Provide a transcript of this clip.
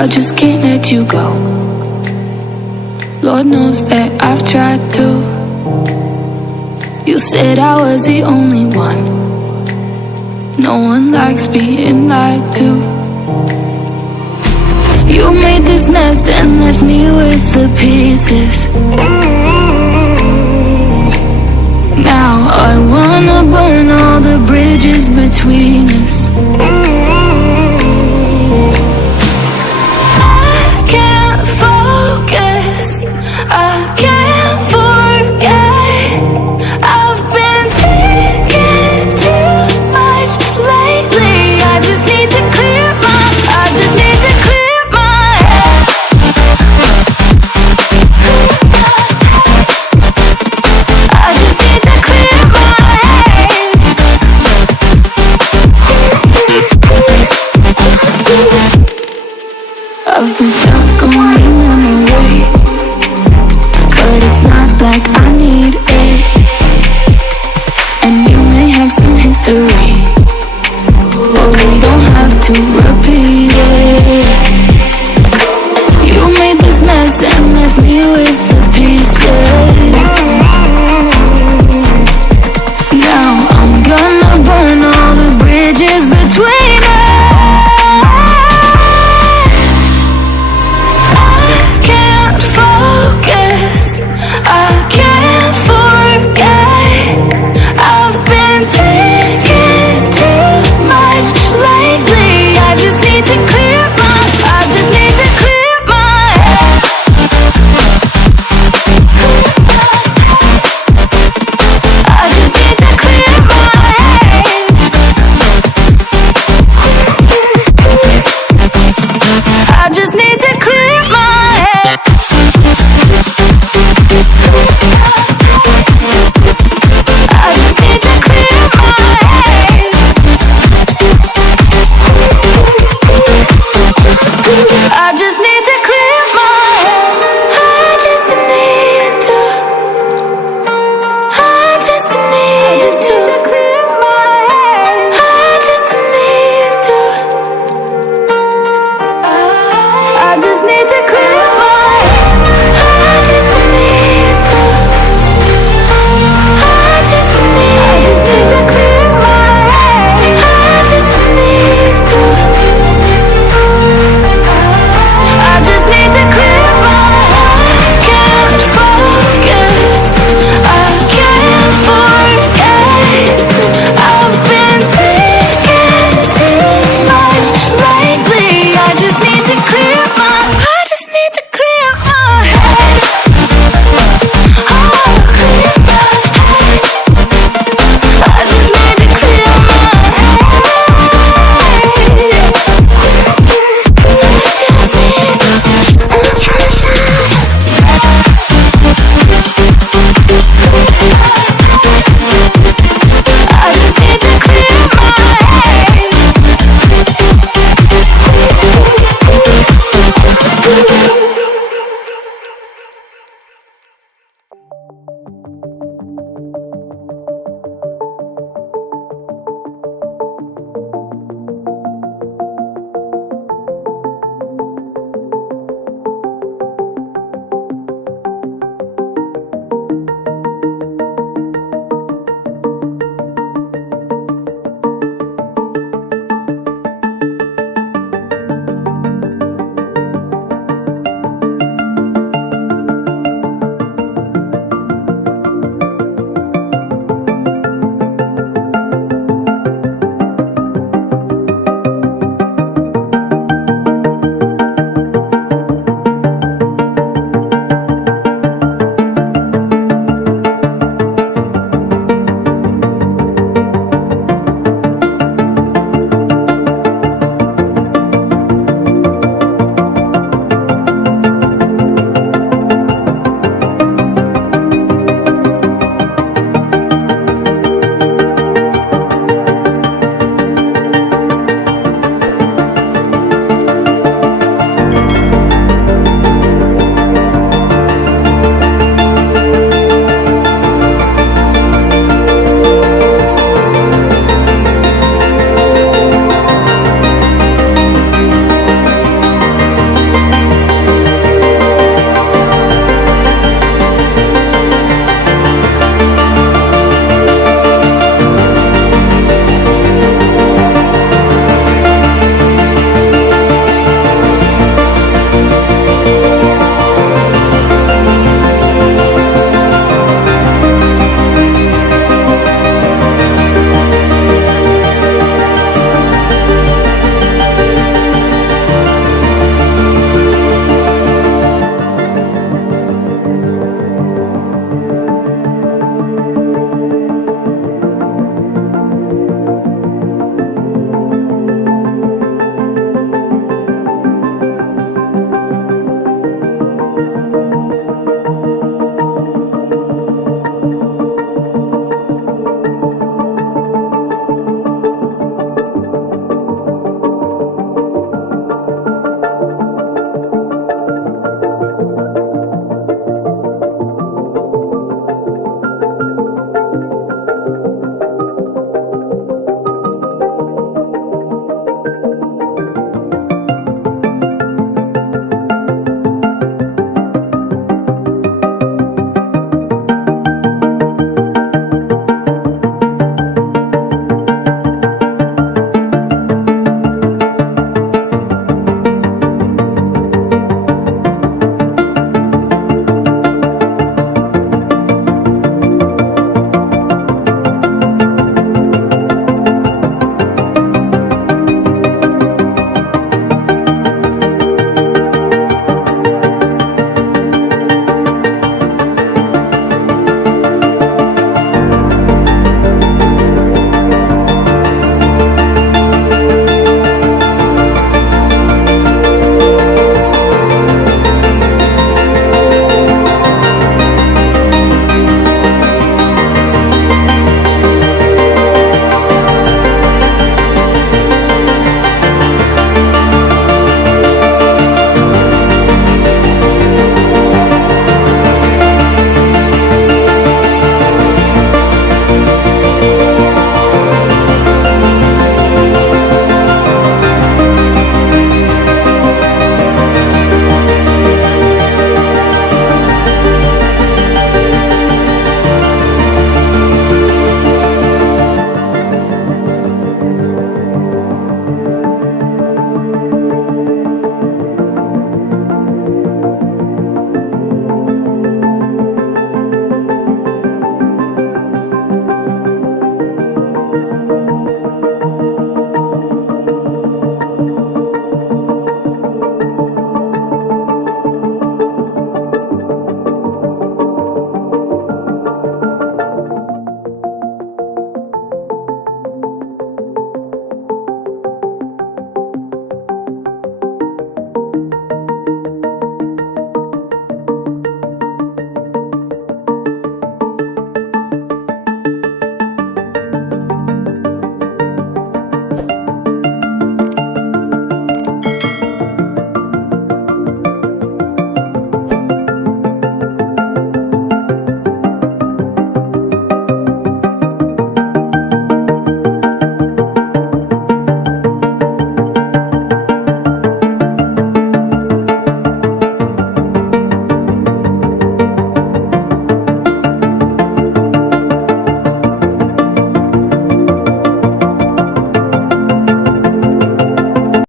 I just can't let you go. Lord knows that I've tried to. You said I was the only one. No one likes being lied to. You made this mess and left me with the pieces. Now I wanna burn all the bridges between us. I can't focus, I can't forget. I've been thinking too much lately. I just need to clear my, I just need to clear my head. I just need to clear my head. I've been stuck on your memory, but it's not like I need it. And you may have some history, but we don't have to